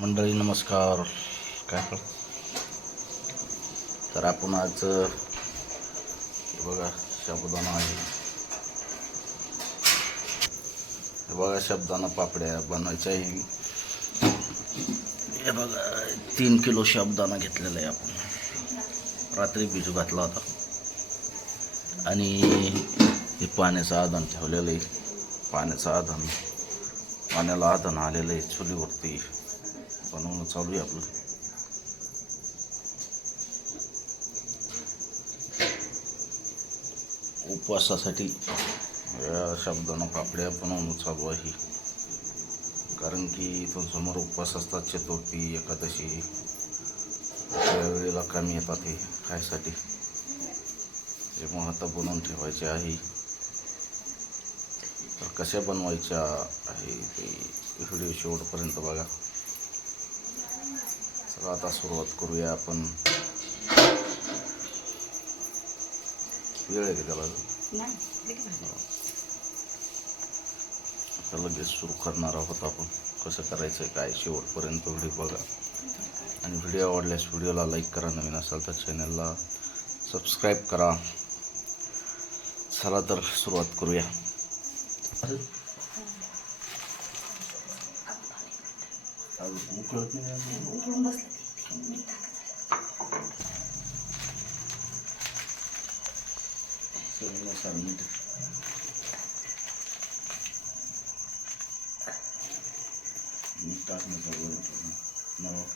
मंडळी नमस्कार. काय कर तर आपण आज बघा साबुदाणा आहे. हे बघा साबुदाणा पापड्या बनवायच्या आहे. हे बघा 3 किलो साबुदाणा घेतलेला आहे आपण. रात्री भिजू घातला होता आणि हे पाण्याचं आधान ठेवलेलं आहे. पाण्याला आधान आलेलं आहे. चुलीवरती बनवणं चालू आहे आपलं. उपवासासाठी साबुदाणा पापड्या बनवणं चालू आहे. कारण की इथून समोर उपवास असतात. चतुर्थी, एकादशी त्यावेळेला कमी येतात हे खायसाठी. त्यामुळे आता बनवून ठेवायचे आहे. तर कशा बनवायच्या आहे ते व्हिडिओ शेवटपर्यंत बघा. चला आता सुरुवात करूया आपण. वेळ आहे का त्याला? आता लगेच सुरू करणार आहोत आपण. कसं करायचं आहे काय शेवटपर्यंत व्हिडिओ बघा. आणि व्हिडिओ आवडल्यास व्हिडिओला लाईक करा. नवीन असाल तर चॅनलला सबस्क्राईब करा. चला तर सुरुवात करूया. मीठ टाकणं चालू नमक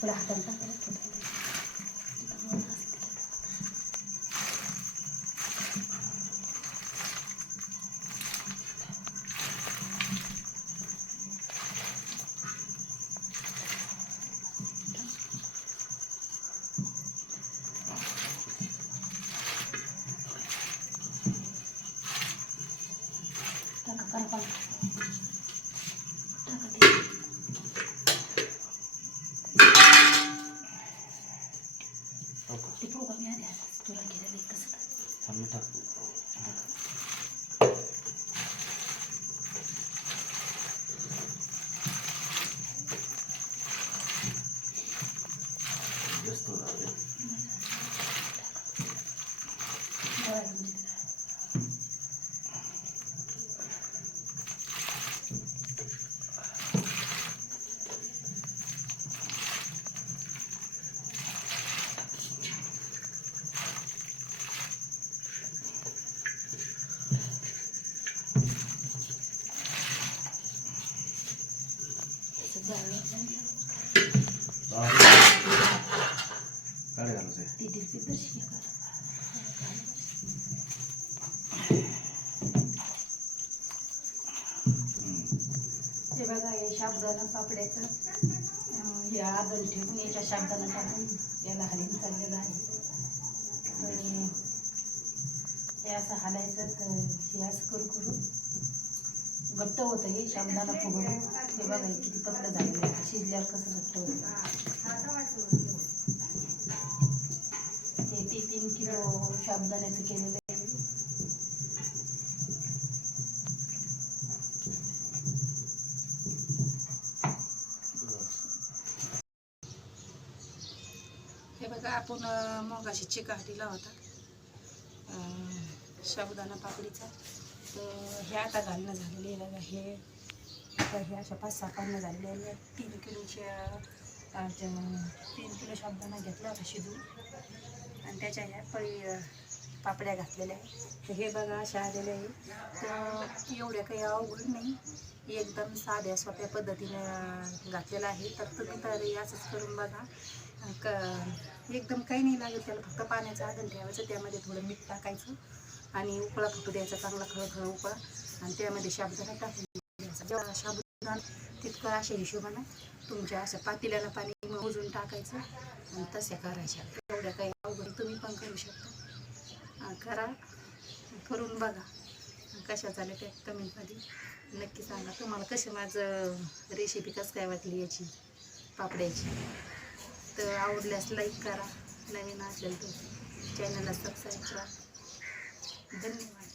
थोडा हाताने टाकायला हे बघा. हे साबुदाणा पापड्याचं हे आदल ठेवून याच्या साबुदाणा टाकून याला हलवून चाललेलं आहे. तर हे असं हलायचं तर हे असं करू घट्ट होतं. हे साबुदाणा फुगवून हे बघा किती पतलं झालेलं आहे. शिजल्यावर कसं घट्ट होतं. हे 3 किलो साबुदाण्याचं केलेलं आहे. हे बघा आपण मगाशी चिकाटीला होता साबुदाणा पापडीचा. तर हे आता घालणं झालेलं आहे. बघा हे आता हे अशा 5-6 पानं झालेले आहे. 3 किलो साबुदाणा घेतला होता शिजून आणि त्याच्या ह्या पापड्या घातलेल्या आहे. तर हे बघा अशा आलेल्या आहे. तर एवढ्या काही अवघड नाही. एकदम साध्या सोप्या पद्धतीने घातलेलं आहे. तर तुम्ही तर असंच करून बघा. एकदम काही नाही लागत त्याला. फक्त पाण्याचं आधण ठेवायचं. त्यामध्ये थोडं मीठ टाकायचं आणि उकळा फुटू द्यायचा. चांगला खळखळ उकळा आणि त्यामध्ये साबुदाणा टाकून द्यायचा. जेव्हा तितकं अशा हिशोबानं तुमच्या असं पातेल्याला पाणी मोजून टाकायचं आणि तशा करायच्या. एवढ्या काही अवघड तुम्ही पण करू शकता. करून बघा. कशा झाल्या त्या कमेंटमध्ये नक्की सांगा. तुम्हाला कसं माझं रेसिपी कसं काय वाटली याची पापड्याची. तर आवडल्यास लाईक करा. नवीन असेल तर चॅनलला सबस्क्राईब करा. धन्यवाद.